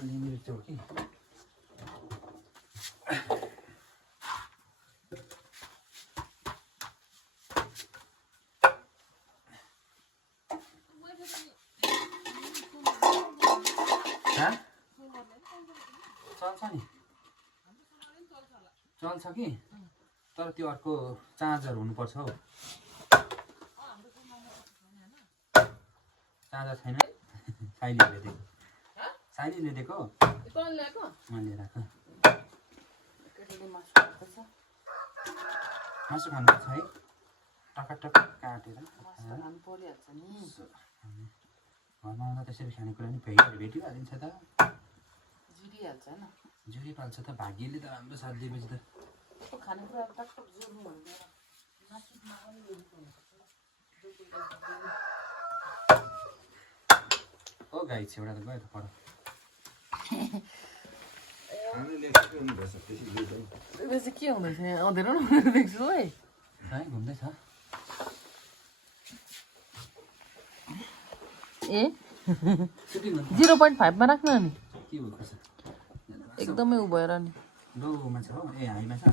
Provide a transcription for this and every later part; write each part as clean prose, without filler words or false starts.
Unlimited थियो कि चल्छ नि चल्छ कि तर त्यो अर्को चार्जर हुनुपर्छ हौ चार्जर छैन साइलीले दिएको साइलीले दिएको मैले राख मासु खानुपर्छ है टक काटेर घरमा आउँदा त्यसरी खानेकुरा नि भेटिहालिन्छ त जुरिहाल्छ हैन जुरी पाल्छ त भाग्यले त राम्रो साथ दिएपछि त खानेकुरा टक्क जुर्नु भन्दैन ओ गाई छेउडा त गयो त पर के हुँदैछ आउँदैन न देख्छु है घुम्दैछ ए 0.5 मा राख्न नि के हो कसो एकदमै उ भएर नि लोमा छ हो ए हाइमा छ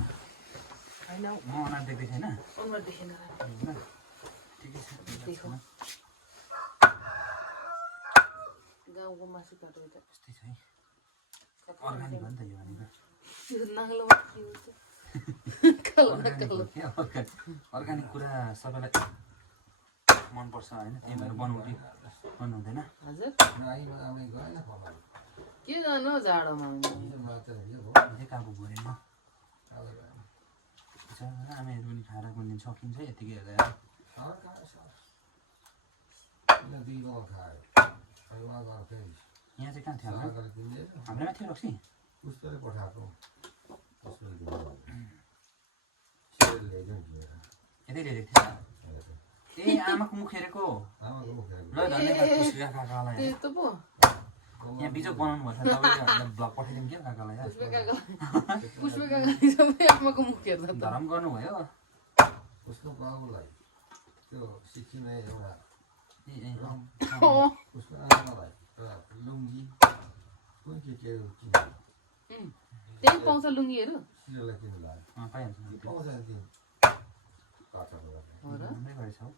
हैन म अनार देख्दै छैन अनुहार देखेन ठिकै छ देखौ गाउँको मासु काटेर त त्यस्तै छ है अर्गानिक हो नि त यो भनेको यो नाङ्लोमा के हुन्छ अर्गानिक कुरा सबैलाई मनपर्छ होइन त्यही भएर बनाउनु हुँदैन हजुर के गर्नु जाडोमा काबु भएन आमाहरू पनि खाएर कुन दिन सकिन्छ यतिकै हेर्दा यहाँ चाहिँ कहाँ थियो हाम्रोमा थियो रक्सी यतै ल्याइदिएको थियो ए आमाको मुख हेरेको ल धन्यवाद पुष्पिका काकालाई त्यस्तो पो यहाँ बिजोग बनाउनु भएछ तपाईँले हामीलाई ब्लग पठाइदिउँ क्या काकालाई पुष्पिका सबै आमाको मुख हेर्दा धरम गर्नुभयो उसको बाबुलाई त्यो सिक्किममा एउटा उसको आमालाई एउटा लुङ्गी कुन के त्यही पाउँछ लुङ्गीहरू सिरलाई किन्नु लाग्यो पाइहाल्छ पाउँछ नि काठको राम्रै गरेछ हौ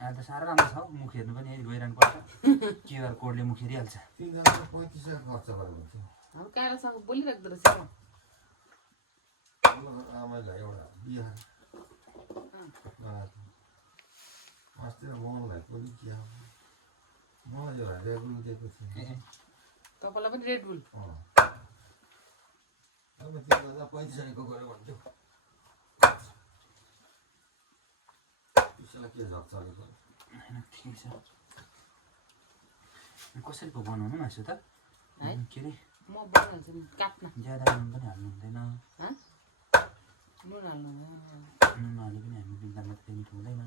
अहिले त साह्रै राम्रो छ हौ मुख हेर्नु पनि यही गइरहनु पर्छ क्युआर कोडले मुख हेरिहाल्छ 3500 खर्च गरेको थियो हामी कालासँग बोलिराख्दो रहेछ आमालाई एउटा बिहा अस्ति मलाई पनि क्या मलाई एउटा रेगुल दिएको थियो तपाईँलाई पनि रेड बुल अब त्यो 3500 को गऱ्यो भन्थ्यो त्यसलाई के झक्छ अलिक ठिकै छ कसरी पो बनाउनु मासु त के अरे म बनाइहाल्छु नि काट्न ज्यादा नुन पनि हाल्नु हुँदैन नुन हाल्नु नुन हाले पनि हामी बिन्दामा त मिठो हुँदैन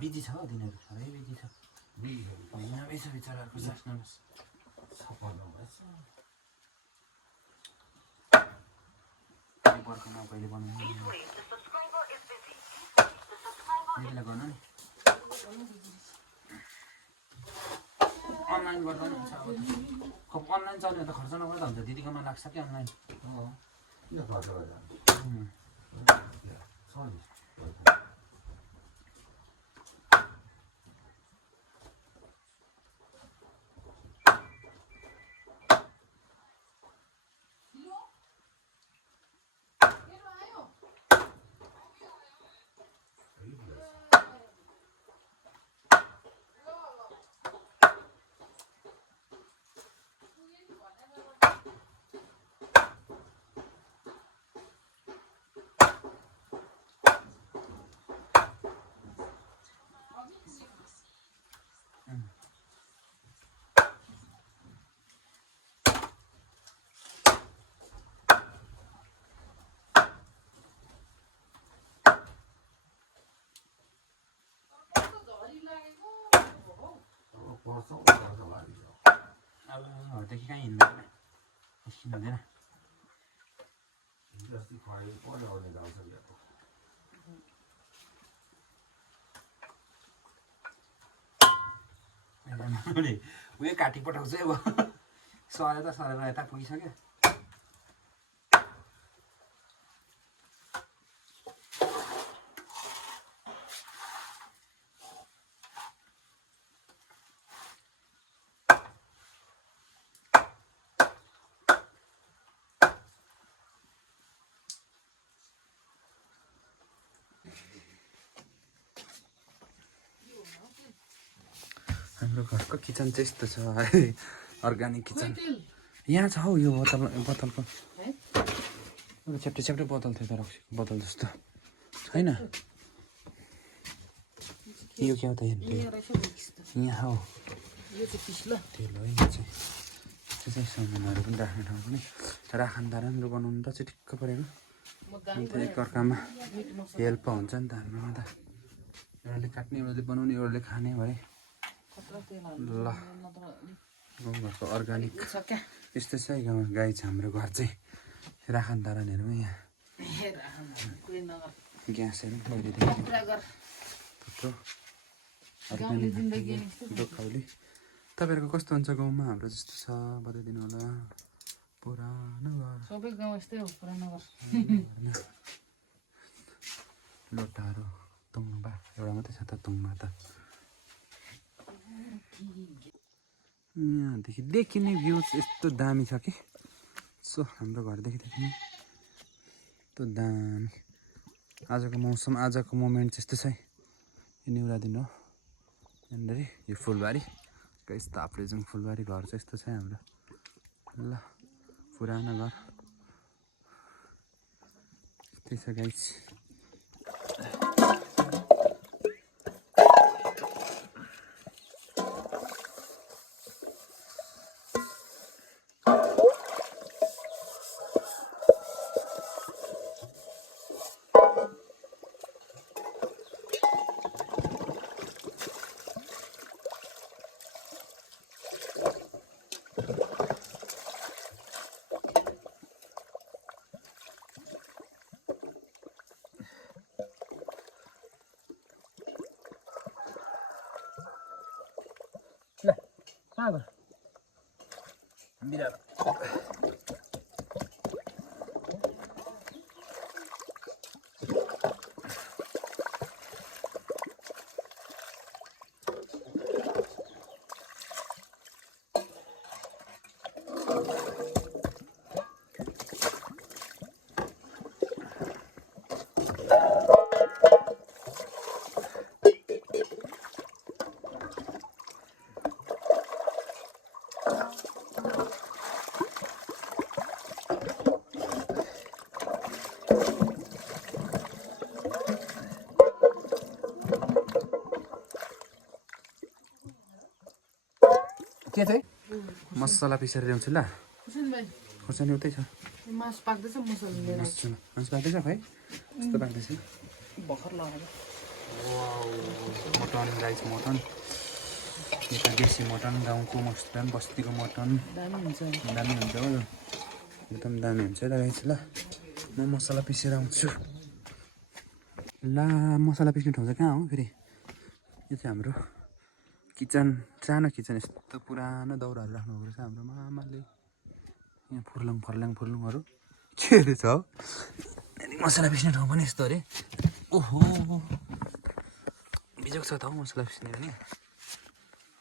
बिजी छ हौ तिनीहरू साह्रै बिजी छ नभए छ बिचराहरूको जास्नुहोस् बर्खामा कहिले बनाउनु दिदीलाई गर्नु नि अनलाइन गर्दा पनि हुन्छ अब खप अनलाइन चल्यो भने त खर्च नगर्दा हुन्छ दिदीकोमा लाग्छ कि अनलाइन किन खर्च गरेर पर्छौँ भाइ अब घरदेखि कहीँ हिँड्दैन निस्किनु हुँदैन जस्तै खुवाइ पऱ्यो भने जान्छ उयो काटी पठाउँछ अब सरेर यता पुगिसक्यो हाम्रो घरको किचन चाहिँ यस्तो छ है अर्ग्यानिक किचन यहाँ छ हौ यो बोतलको च्याप्टे बोतल थियो तर बोतल जस्तो छैन यो क्या हो त यहाँ हौ त्यो ल यो चाहिँ सामानहरू पनि राख्ने ठाउँ पनि राखनदारनहरू बनाउनु त चाहिँ ठिक्क परेन अन्त एकअर्कामा हेल्प हुन्छ नि त हाम्रोमा त एउटाले काट्ने एउटाले बनाउने एउटाले खाने भरे ल गाउँघरको अर्ग्यानिक यस्तो छ है गाई छ हाम्रो घर चाहिँ राखनदारनहरू यहाँ ग्यासहरू पनि थुप्रो अर्ग्यानिक दोकाउली तपाईँहरूको कस्तो हुन्छ गाउँमा हाम्रो जस्तो छ बताइदिनु होला पुरानो घर सबै गाउँ यस्तै हो पुरानो घर लोटाहरू तुङबा एउटा मात्रै छ त तुङमा त यहाँदेखि देखिने भ्यू यस्तो दामी छ कि सो हाम्रो घरदेखि देखिने यस्तो दामी आजको मौसम आजको मोमेन्ट चाहिँ यस्तो छ है यो निउरा दिन हो यहाँनिर यो फुलबारी गाइस ताप्लेजुङ फुलबारी घर चाहिँ यस्तो छ हाम्रो ल पुरानो घर यस्तै छ गाइस Apa? Ambil apa? के चाहिँ मसला पिसेर ल्याउँछु ल खुर्सानी उतै छ मासु पाक्दैछ मसला लिएर मासु पाक्दैछ भाइ कस्तो पाक्दैछ भर्खर लगाएर मटन राइस मटन यता देसी मटन गाउँको मटन बस्तीको मटन दामी हुन्छ हो यो एकदम दामी हुन्छ ल राइस ल म मसला पिसेर आउँछु ल मसला पिस्ने ठाउँ चाहिँ कहाँ हो फेरि यो चाहिँ हाम्रो किचन सानो किचन यस्तो पुरानो दाउराहरू राख्नु पर्छ हाम्रो आमाले यहाँ फुर्लुङहरू के रहेछ हौ अनि मसला पिस्ने ठाउँ पनि यस्तो अरे ओहो बिजोग छ त हौ मसला पिस्ने पनि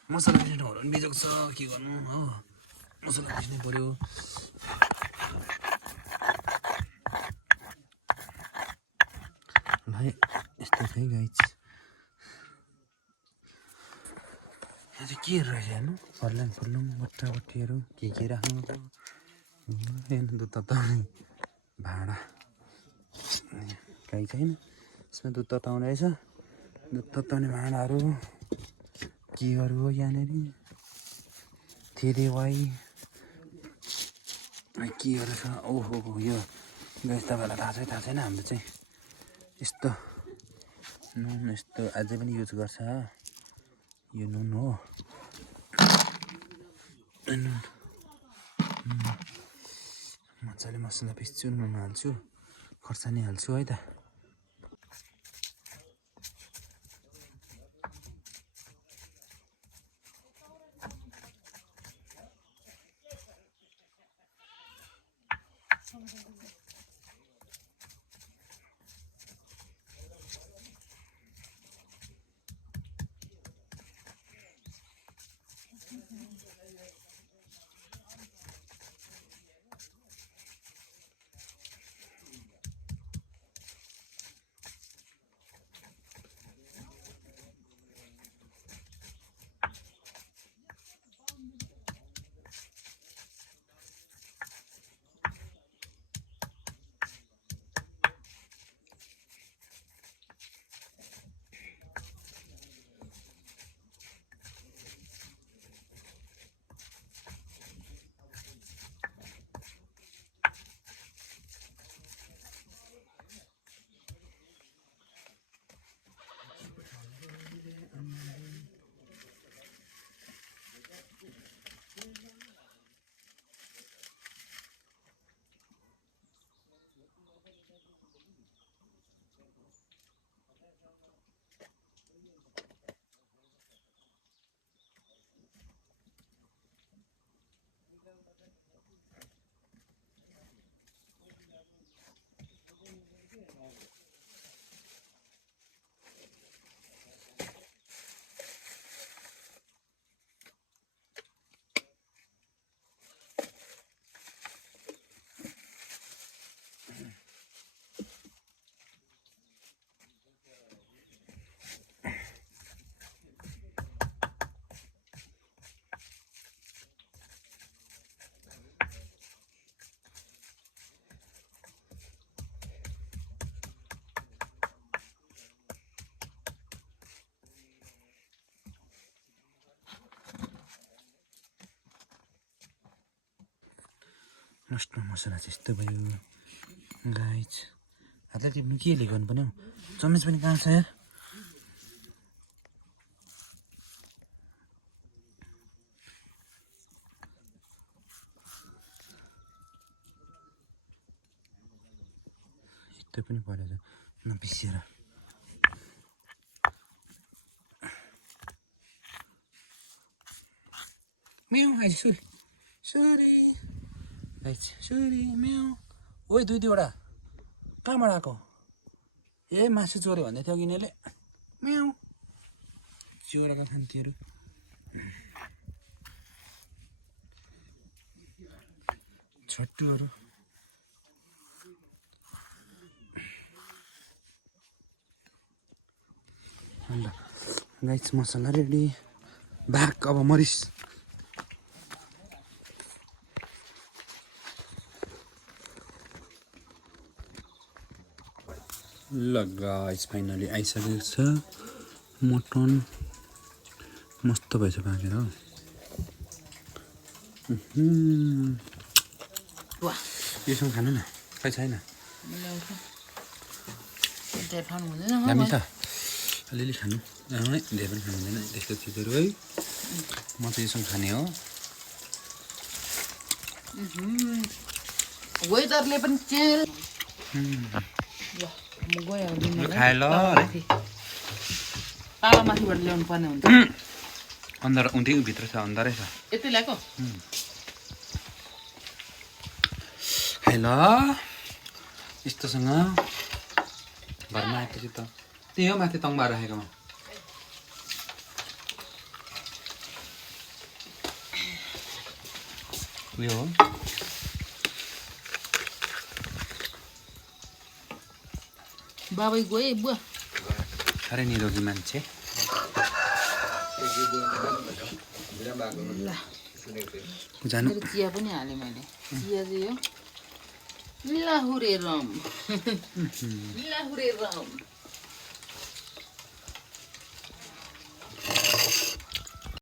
मसला पिस्ने ठाउँहरू पनि बिजोग छ के गर्नु हो मसला पिस्नु पर्यो भाइ यस्तो छ है गाइस यहाँ चाहिँ के रहेछ हेर्नु फर्लुङ बट्टाबट्टीहरू के राख्नु हेर्नु दुध तताउने भाँडा गाई छैन यसमा दुध तताउने रहेछ दुध तताउने भाँडाहरू केहरू हो यहाँनिर थेरेवाई केहरू छ ओहो यो गाइस तपाईँलाई थाहा छैन हाम्रो चाहिँ यस्तो नुन यस्तो अझै पनि युज गर्छ यो नुन हो मजाले मसला पिस्छु नुन हाल्छु खोर्सानी हाल्छु है त मस्त मसला चाहिँ यस्तो भयो गाइज हातलाई टिप्नु के गर्नु पर्ने हौ चम्च पनि कहाँ छ यार यस्तो पनि परेछ नपिसेर म्याउ आइज सुरी सुरी आइज सुरी म्याउ ओइ दुईवटा कहाँबाट आएको ए मासु चोऱ्यो भन्दै थियो यिनीहरूले म्याउ चोरेका खान्थीहरू छट्टुहरू ल गाइस मसला रेडी भाग अब मरिस ल गाइस फाइनली आइसकेको छ मटन मस्त भएछ पाकेर हो योसँग खानु न खै छैन दामी छ अलिअलि खानु धेरै पनि खानु हुँदैन त्यस्तो चिजहरू है म चाहिँ योसँग खाने हो वेदरले पनि चेल खाए ल ताला माथिबाट ल्याउनु पर्ने हुन्छ अन्धार उठ्यो भित्र छ अन्धारै छ यति ल्याएको खाए ल यस्तोसँग घरमा आएपछि त त्यही हो माथि तङ्बा राखेकोमा उयो हो बाबै गए बुवा साह्रै निरोगी मान्छे जानु चिया पनि हालेँ मैले चिया चाहिँ यो लाहुरे रम लाहुरे रम